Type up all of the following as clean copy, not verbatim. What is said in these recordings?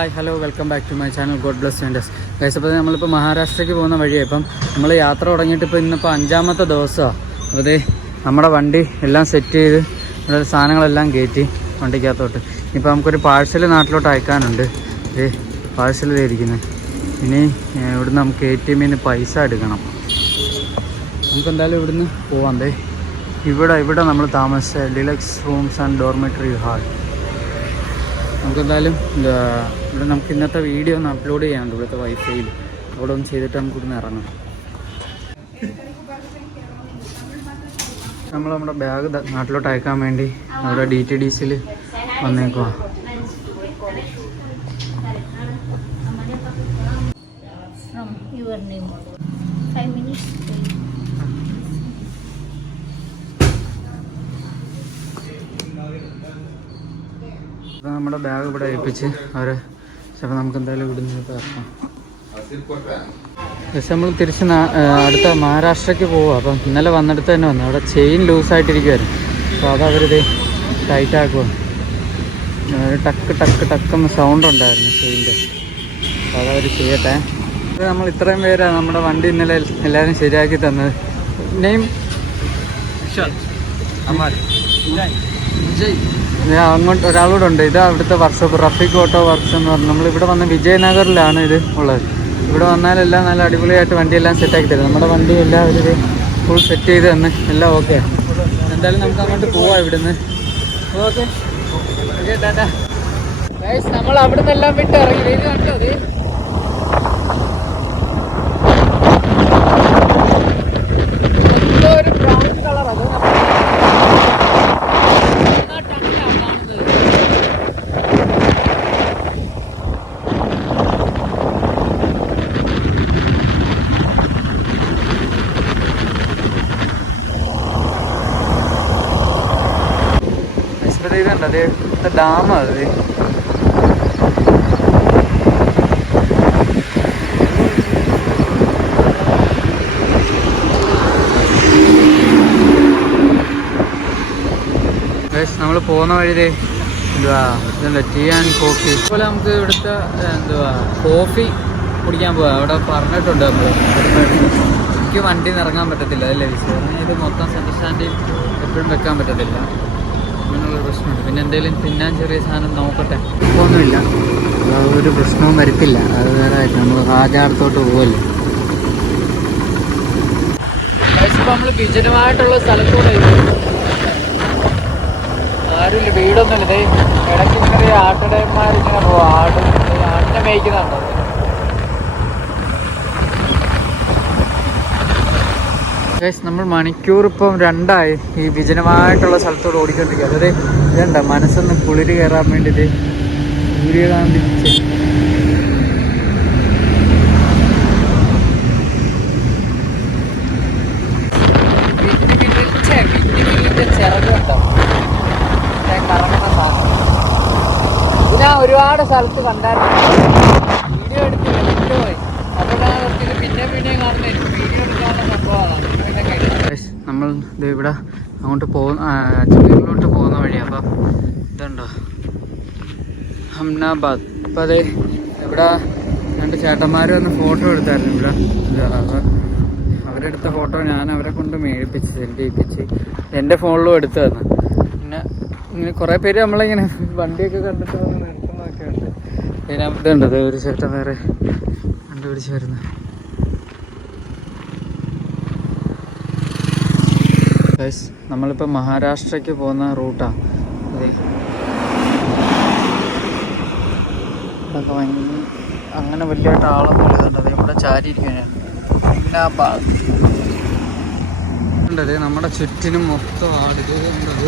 Hi hello welcome back to my channel God bless centres guys. അപ്പോൾ നമ്മളിപ്പോൾ മഹാരാഷ്ട്രയ്ക്ക് പോകുന്ന വഴിയാണ്. ഇപ്പം നമ്മൾ യാത്ര തുടങ്ങിയിട്ട് ഇന്നിപ്പോൾ 5ാമത്തെ ദിവസമാണ്. അപ്പോൾ അതേ നമ്മുടെ വണ്ടി എല്ലാം സെറ്റ് ചെയ്ത് ഇവിടെ സാധനങ്ങളെല്ലാം കയറ്റി വണ്ടിക്കകത്തോട്ട്. ഇപ്പോൾ നമുക്കൊരു പാഴ്സൽ നാട്ടിലോട്ട് അയക്കാനുണ്ട്. പാഴ്സൽ ഇരിക്കുന്നത്. ഇനി ഇവിടുന്ന് നമുക്ക് ATM ന്ന് പൈസ എടുക്കണം. നമുക്ക് എന്തായാലും ഇവിടുന്ന് പോവാം. ഇവിടെ നമ്മൾ താമസിച്ച deluxe rooms and dormitory hall. നമുക്കെന്തായാലും ഇവിടെ നമുക്ക് ഇന്നത്തെ വീഡിയോ ഒന്ന് അപ്ലോഡ് ചെയ്യാനുണ്ട് ഇവിടുത്തെ വൈഫൈയിൽ. അവിടെ ഒന്ന് ചെയ്തിട്ട് നമുക്ക് ഇവിടുന്ന് ഇറങ്ങാം. നമ്മൾ നമ്മുടെ ബാഗ് നാട്ടിലോട്ട് അയക്കാൻ വേണ്ടി അവിടെ DTDCയിൽ വന്നേക്കുവാ. അപ്പോൾ നമ്മുടെ ബാഗ് ഇവിടെ ഏൽപ്പിച്ച് അവരെ ചിലപ്പോൾ നമുക്ക് എന്തായാലും ഇവിടുന്ന് ഇറക്കാം. പക്ഷെ നമ്മൾ തിരിച്ച് അടുത്ത മഹാരാഷ്ട്രയ്ക്ക് പോവുക. അപ്പം ഇന്നലെ വന്നെടുത്ത് തന്നെ വന്നു. അവിടെ ചെയിൻ ലൂസായിട്ടിരിക്കുമായിരുന്നു. അപ്പോൾ അതവരിത് ടൈറ്റ് ആക്കുക. ടക്ക് ടക്ക് ടക്കെന്ന് സൗണ്ട് ഉണ്ടായിരുന്നു ചെയിൻ്റെ. അപ്പോൾ അതവർ ചെയ്യട്ടെ. ഇത് നമ്മൾ ഇത്രയും പേരാണ് നമ്മുടെ വണ്ടി ഇന്നലെ എല്ലാവരും ശരിയാക്കി തന്നത്. നെയിം അങ്ങോട്ട് ഒരാളൂടെ ഉണ്ട്. ഇത് അവിടുത്തെ വർക്ക്ഷോപ്പ് റഫീഖ് ഓട്ടോ വർക്ക്സ് എന്ന് പറഞ്ഞു. നമ്മളിവിടെ വന്ന് വിജയനഗറിലാണ് ഇത് ഉള്ളത്. ഇവിടെ വന്നാലെല്ലാം നല്ല അടിപൊളിയായിട്ട് വണ്ടിയെല്ലാം സെറ്റാക്കി തരും. നമ്മുടെ വണ്ടി എല്ലാം ഒരു ഫുൾ സെറ്റ് ചെയ്ത് തന്ന് എല്ലാം ഓക്കെ. എന്തായാലും നമുക്ക് അങ്ങോട്ട് പോവാം ഇവിടുന്ന്. Okay okay Tata guys. നമ്മൾ അവിടെ നിന്നെല്ലാം വിട്ട് ഇറങ്ങി. ഇത് കണ്ടോ? അത് ഒരു ബ്രൗൺ കളർ. അത് ഇതുണ്ട്. അത് ഡാമാണ്. അത് നമ്മൾ പോകുന്ന വഴി ഇതുണ്ട് ടീ ആൻഡ് കോഫി. അതുപോലെ നമുക്ക് ഇവിടുത്തെ കോഫി കുടിക്കാൻ പോവാം. അവിടെ പറഞ്ഞിട്ടുണ്ട് നമ്മൾ. എനിക്ക് വണ്ടിയിൽ നിന്ന് ഇറങ്ങാൻ പറ്റത്തില്ല, അതല്ലേ വിഷയം. ഇത് മൊത്തം സെൻറ്റർ സ്റ്റാൻഡിൽ എപ്പോഴും വെക്കാൻ പറ്റത്തില്ല. അങ്ങനെയുള്ളൊരു പ്രശ്നമുണ്ട്. പിന്നെ എന്തെങ്കിലും തിന്നാൻ ചെറിയ സാധനം നോക്കട്ടെ. ഒന്നുമില്ല, ഒരു പ്രശ്നവും വരത്തില്ല. അത് വേറെ ആയിട്ട് നമ്മൾ രാജാടത്തോട്ട് പോകുമല്ലോ. ഇപ്പോൾ നമ്മൾ വിജനമായിട്ടുള്ള സ്ഥലത്തൂടെ ആരുമില്ല, വീടൊന്നുമില്ല. ഇടയ്ക്ക് ഇങ്ങനെ ആട്ടിടയന്മാരിങ്ങനെ പോവാം. ആടിനെ മേയ്ക്കുന്നുണ്ടോ? നമ്മൾ മണിക്കൂർ ഇപ്പം 2ആയി ഈ വിജനമായിട്ടുള്ള സ്ഥലത്തോട് ഓടിക്കൊണ്ടിരിക്കുക. അതായത് ഇതണ്ട മനസ്സൊന്ന് കുളിര് കയറാൻ വേണ്ടിയിട്ട് സൂര്യകാന്തി ചിറകുണ്ടാവും കറങ്ങുന്ന സാധനം. ഇത് ഞാൻ ഒരുപാട് സ്ഥലത്ത് കണ്ടായിരുന്നു. വീഡിയോ എടുത്തില്ല, പോയി. അപ്പോൾ ഞാൻ നിർത്തിയിട്ട് പിന്നെയും കാണുന്നതായിരിക്കും. വീഡിയോ എടുക്കാനുള്ള സംഭവമാണ്. നമ്മൾ ഇവിടെ അങ്ങോട്ട് ചെന്നൈയിലോട്ട് പോകുന്ന വഴിയാണ്. അപ്പം ഇതുണ്ടോ ഹംനാബാദ്. അപ്പം അതെ ഇവിടെ 2 ചേട്ടന്മാർ വന്ന് ഫോട്ടോ എടുത്തായിരുന്നു. ഇവിടെ അവരെടുത്ത ഫോട്ടോ ഞാൻ അവരെ കൊണ്ട് മേടിപ്പിച്ച് സെൻഡ് ചെയ്യിപ്പിച്ച് എൻ്റെ ഫോണിലും എടുത്തു തന്നു. പിന്നെ ഇങ്ങനെ കുറേ പേര് നമ്മളിങ്ങനെ വണ്ടിയൊക്കെ കണ്ടിട്ട് വന്ന് നിർത്തുന്നതൊക്കെ ഉണ്ട്. ഇതുണ്ടത് ഒരു ചേട്ടൻ വേറെ കണ്ടുപിടിച്ച് വരുന്നത്. നമ്മളിപ്പോൾ മഹാരാഷ്ട്രയ്ക്ക് പോകുന്ന റൂട്ടാണ്. ഇതൊക്കെ അങ്ങനെ വലിയതായിട്ട് ആളൊന്നും ഇല്ലതുണ്ട്. ഇവിടെ ചാരിയിരിക്കാനാണ് ഉണ്ടത്. നമ്മുടെ ചുറ്റിനും മൊത്തം ആടുക ഉണ്ടത്.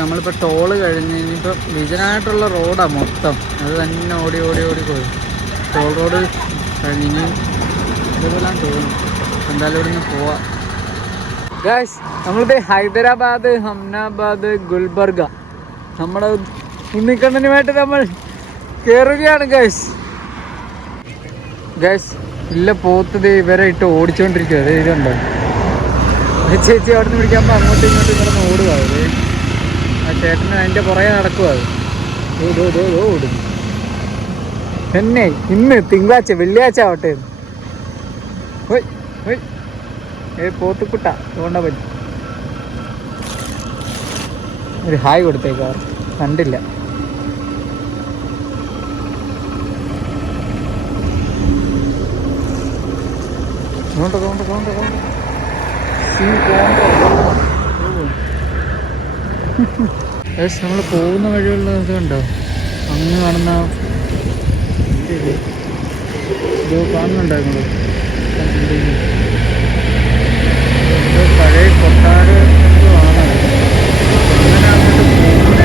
നമ്മളിപ്പോൾ ടോള് കഴിഞ്ഞ് ഇനിയിപ്പോൾ വിജനായിട്ടുള്ള റോഡാണ് മൊത്തം. അത് തന്നെ ഓടി പോയി. ടോൾ റോഡ് കഴിഞ്ഞ് ഇനി ഇതുപോലെ തോന്നും. എന്തായാലും ഇവിടെ നിന്ന് പോവാം. ഗൈസ് നമ്മളിത് ഹൈദരാബാദ്, ഹംനാബാദ്, ഗുൽബർഗ നമ്മുടെ ഉണ്ണിക്കണ്ണനുമായിട്ട് നമ്മൾ കയറുകയാണ് ഗൈസ്. ഗൈസ് ഇല്ല പോത്തത് ഇവരെ ഇട്ട് ഓടിച്ചോണ്ടിരിക്കുക. അതെ ഇതുണ്ടോ ചേച്ചി അവിടെ നിന്ന് പിടിക്കുമ്പോൾ അങ്ങോട്ടും ഇങ്ങോട്ടും കിടന്ന് ഓടുക. അത് ആ ചേട്ടന് അതിൻ്റെ പുറകെ നടക്കുക. അത് ഓടും തന്നെ. ഇന്ന് തിങ്കളാഴ്ച വെള്ളിയാഴ്ച ആവട്ടെ. പോത്തുക്കുട്ട തോണ്ട പറ്റും. ഒരു ഹായ് കൊടുത്തേക്കാ, കണ്ടില്ല. നമ്മൾ പോകുന്ന വഴിയുള്ള ഇത് കണ്ടോ, അങ്ങ് കാണുന്ന ഇത് കാണുന്നുണ്ടായിരുന്നു. പഴയ കൊട്ടാര ആണ്. അങ്ങനെ അങ്ങോട്ട് പോകുന്ന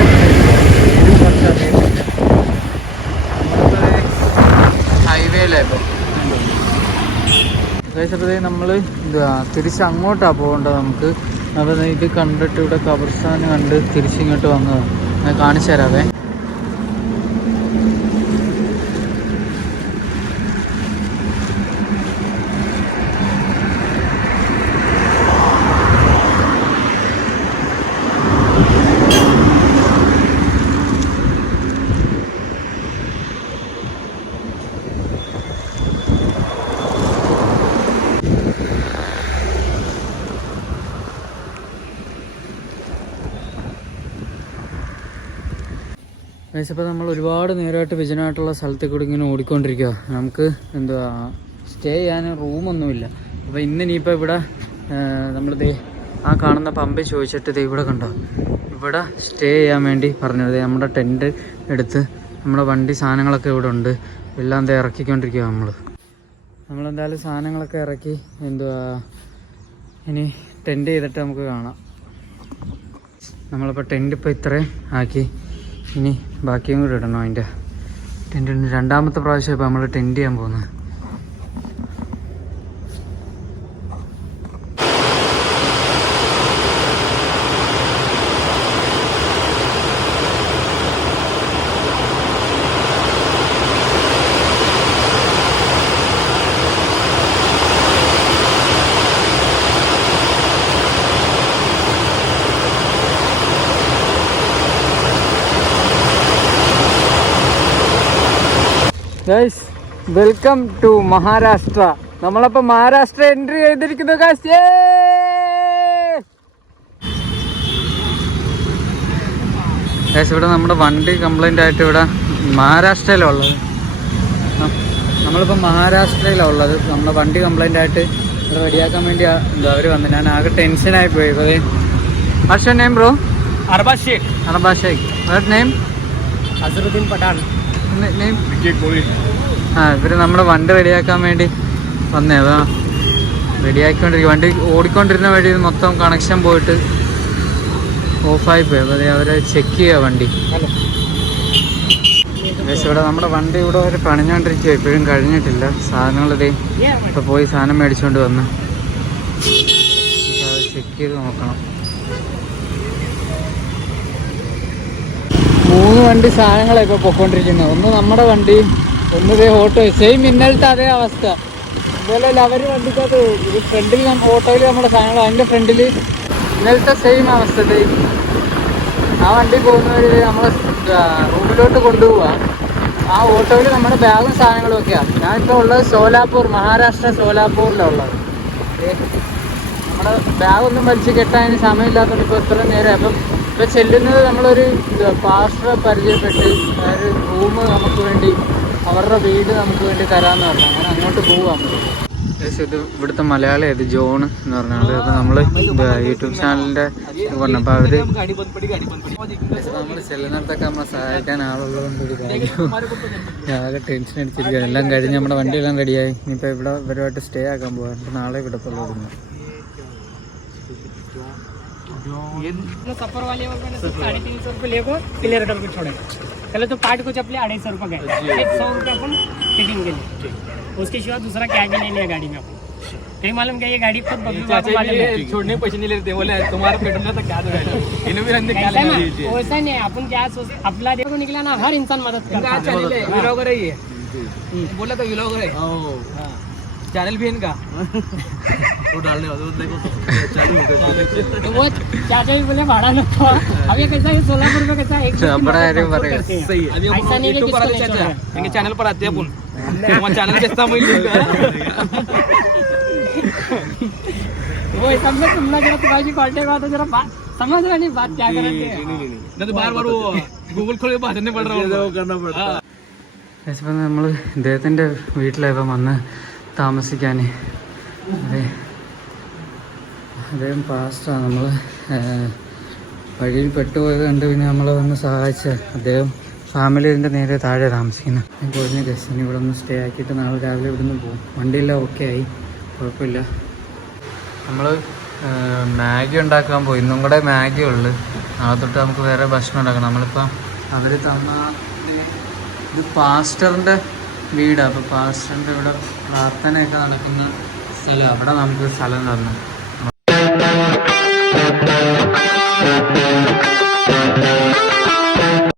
ഹൈവേയിലായപ്പോൾ ഏകദേശം നമ്മൾ എന്താ തിരിച്ച് അങ്ങോട്ടാണ് പോകേണ്ടത് നമുക്ക്. അപ്പോൾ ഇത് കണ്ടിട്ട് ഇവിടെ ഖബർസ്ഥാൻ കണ്ട് തിരിച്ചിങ്ങോട്ട് വന്നതാണ്. ഞാൻ കാണിച്ചു തരാവേ. അപ്പോൾ നമ്മൾ ഒരുപാട് നേരമായിട്ട് വിജനമായിട്ടുള്ള സ്ഥലത്തേക്ക് കൂടി ഇങ്ങനെ ഓടിക്കൊണ്ടിരിക്കുക. നമുക്ക് എന്തുവാ സ്റ്റേ ചെയ്യാൻ റൂമൊന്നുമില്ല. അപ്പോൾ ഇന്നിനിയിപ്പോൾ ഇവിടെ നമ്മളിത് ആ കാണുന്ന പമ്പിൽ ചോദിച്ചിട്ട് ഇത് ഇവിടെ കണ്ടോ, ഇവിടെ സ്റ്റേ ചെയ്യാൻ വേണ്ടി പറഞ്ഞത്. നമ്മുടെ ടെൻറ്റ് എടുത്ത് നമ്മുടെ വണ്ടി സാധനങ്ങളൊക്കെ ഇവിടെ ഉണ്ട്. എല്ലാം എന്താ ഇറക്കിക്കൊണ്ടിരിക്കുക. നമ്മളെന്തായാലും സാധനങ്ങളൊക്കെ ഇറക്കി എന്തുവാ ഇനി ടെൻറ്റ് ചെയ്തിട്ട് നമുക്ക് കാണാം. നമ്മളിപ്പോൾ ടെൻറ്റ് ഇപ്പോൾ ഇത്രയും ആക്കി. ഇനി ബാക്കിയും കൂടി ഇടണം. അതിൻ്റെ ടെൻറ്റ് രണ്ടാമത്തെ പ്രാവശ്യം ഇപ്പോൾ നമ്മൾ ടെൻറ്റ് ചെയ്യാൻ പോകുന്നത്. Guys welcome to Maharashtra. നമ്മളപ്പോൾ മഹാരാഷ്ട്ര എൻട്രി ചെയ്തിരിക്കുന്നു ഗൈസ്. ഗൈസ് ഇവിടെ നമ്മുടെ വണ്ടി കംപ്ലൈൻ്റ് ആയിട്ട് ഇവിടെ മഹാരാഷ്ട്രയിലാണ് ഉള്ളത്. നമ്മളിപ്പോൾ മഹാരാഷ്ട്രയിലാണ് ഉള്ളത്. നമ്മുടെ വണ്ടി കംപ്ലൈൻ്റ് ആയിട്ട് ഇവിടെ റെഡിയാക്കാൻ വേണ്ടി എന്താ അവർ വന്നു. ഞാൻ ആകെ ടെൻഷനായി പോയി. What's your name bro? Arbaz Sheikh. Arbaz Sheikh. What name? Azharuddin Pathan. ഇവര് നമ്മുടെ വണ്ടി റെഡിയാക്കാൻ വേണ്ടി വന്നേ. അതാ റെഡിയാക്കിക്കൊണ്ടിരിക്കും. വണ്ടി ഓടിക്കൊണ്ടിരുന്ന വഴി മൊത്തം കണക്ഷൻ പോയിട്ട് ഓഫായി പോയി. അപ്പോൾ അവരെ ചെക്ക് ചെയ്യുക വണ്ടി. ഇവിടെ നമ്മുടെ വണ്ടി ഇവിടെ ഒരു പണിഞ്ഞോണ്ടിരിക്കുക. ഇപ്പോഴും കഴിഞ്ഞിട്ടില്ല. സാധനങ്ങളിതേ ഇപ്പോൾ പോയി സാധനം മേടിച്ചുകൊണ്ട് വന്ന് ചെക്ക് ചെയ്ത് നോക്കണം. 3 വണ്ടി സാധനങ്ങളാണ് ഇപ്പോൾ പൊയ്ക്കൊണ്ടിരിക്കുന്നത്. ഒന്ന് നമ്മുടെ വണ്ടി, ഒന്നിതേ ഓട്ടോ. സെയിം ഇന്നലത്തെ അതേ അവസ്ഥ. അതുപോലെ അവർ വണ്ടിക്കകത്ത് ഇത് ഫ്രണ്ടിൽ ഓട്ടോയിൽ നമ്മുടെ സാധനങ്ങൾ, അതിൻ്റെ ഫ്രണ്ടിൽ ഇന്നലത്തെ സെയിം അവസ്ഥ. ആ വണ്ടി പോകുന്നവർ നമ്മളെ റൂമിലോട്ട് കൊണ്ടുപോവുക. ആ ഓട്ടോയിൽ നമ്മുടെ ബാഗും സാധനങ്ങളും ഒക്കെയാണ്. ഞാനിപ്പോൾ ഉള്ളത് സോലാപൂർ, മഹാരാഷ്ട്ര സോലാപൂരിലാണ് ഉള്ളത്. നമ്മുടെ ബാഗൊന്നും വലിച്ച് കെട്ടാൻ സമയമില്ലാത്തതുകൊണ്ട് ഇപ്പോൾ ഇത്ര നേരം. അപ്പം ഇപ്പോൾ ചെല്ലുന്നത് നമ്മളൊരു പാസ്റ്ററെ പരിചയപ്പെട്ട് ഒരു റൂം നമുക്ക് വേണ്ടി, അവരുടെ വീട് നമുക്ക് വേണ്ടി തരാമെന്ന് പറഞ്ഞു. അങ്ങനെ അങ്ങോട്ട് പോവാം. ഇത് ഇവിടുത്തെ മലയാളി ഇത് ജോൺ എന്ന് പറഞ്ഞാൽ. അപ്പോൾ നമ്മൾ യൂട്യൂബ് ചാനലിൻ്റെ പറഞ്ഞപ്പോൾ അവർ നമ്മൾ ചെല്ലുന്നിടത്തൊക്കെ നമ്മളെ സഹായിക്കാൻ ആളുള്ളതുകൊണ്ട് ഒരു കാര്യം ആകെ ടെൻഷൻ അടിച്ചിരിക്കുക. എല്ലാം കഴിഞ്ഞ് നമ്മുടെ വണ്ടിയെല്ലാം റെഡിയായി. ഇനിയിപ്പോൾ ഇവിടെ ഇവരുമായിട്ട് സ്റ്റേ ആക്കാൻ പോകാൻ നാളെ ഇവിടെ തുടങ്ങുന്നു. सफर वाले वगैरह 350 रुपये लेगो क्लियर कर के छोड़े. पहले तो पार्ट कुछ अपने 250 रुपये गए. 100 रुपये अपन फिटिंग के लिए. उसके सिवा दूसरा क्या भी नहीं लिया गाड़ी में अपन. कहीं मालूम क्या ये गाड़ी खुद छोड़ने के पैसे नहीं लेते. बोले तुम्हारा पेट्रोल तो क्या वैसा नहीं. अपन क्या सोचे अपना देखो निकला ना, हर इंसान मदद करता है. बोला था व्लॉगर है चैनल भी इनका वो डालने वाले देखो चालू हो गया तो वो चाचा भी बोले भाड़ा न था। अब ये कैसा है, सोलापुर में कैसा एक बड़ा एरिया पर है। सही है अभी ऐसा नहीं है कि यूट्यूब पर आते किसको चाचा नहीं इनके चैनल पर आते हैं अपन वहाँ चैनल कैसा मैं वो हिसाब से तुम लोग जरा तुम्हारी कांटेक्ट बात है, जरा बात समझ रहा नहीं बात क्या करेंगे। नहीं तो बार बार वो गूगल खोल के बात नहीं पड़ रहा है करना पड़ता ഇപ്പം നമ്മൾ ഇദ്ദേഹത്തിൻ്റെ വീട്ടിലായപ്പം വന്ന് താമസിക്കാൻ. അതെ, അദ്ദേഹം പാസ്റ്ററാണ്. നമ്മൾ വഴിയിൽ പെട്ടുപോയത് കണ്ട് പിന്നെ നമ്മളെ വന്ന് സഹായിച്ച അദ്ദേഹം ഫാമിലിൻ്റെ നേരെ താഴെ താമസിക്കുന്നത്. ഞാൻ കുറഞ്ഞ ഗസ്റ്റിന് ഇവിടെ ഒന്ന് സ്റ്റേ ആക്കിയിട്ട് നാളെ രാവിലെ ഇവിടെ നിന്ന് പോകും. വണ്ടിയെല്ലാം ഓക്കെ ആയി, കുഴപ്പമില്ല. നമ്മൾ മാഗി ഉണ്ടാക്കാൻ പോയി. ഇന്നും കൂടെ മാഗി ഉള്ളു. നാളെ തൊട്ട് നമുക്ക് വേറെ ഭക്ഷണം ഉണ്ടാക്കണം. നമ്മളിപ്പോൾ അവർ തന്ന ഇത് പാസ്റ്ററിൻ്റെ വീടാണ്. അപ്പോൾ പാസ്റ്ററിൻ്റെ ഇവിടെ പ്രാർത്ഥനയൊക്കെ നടക്കുന്ന സ്ഥലം, അവിടെ നമുക്ക് സ്ഥലം തന്നു.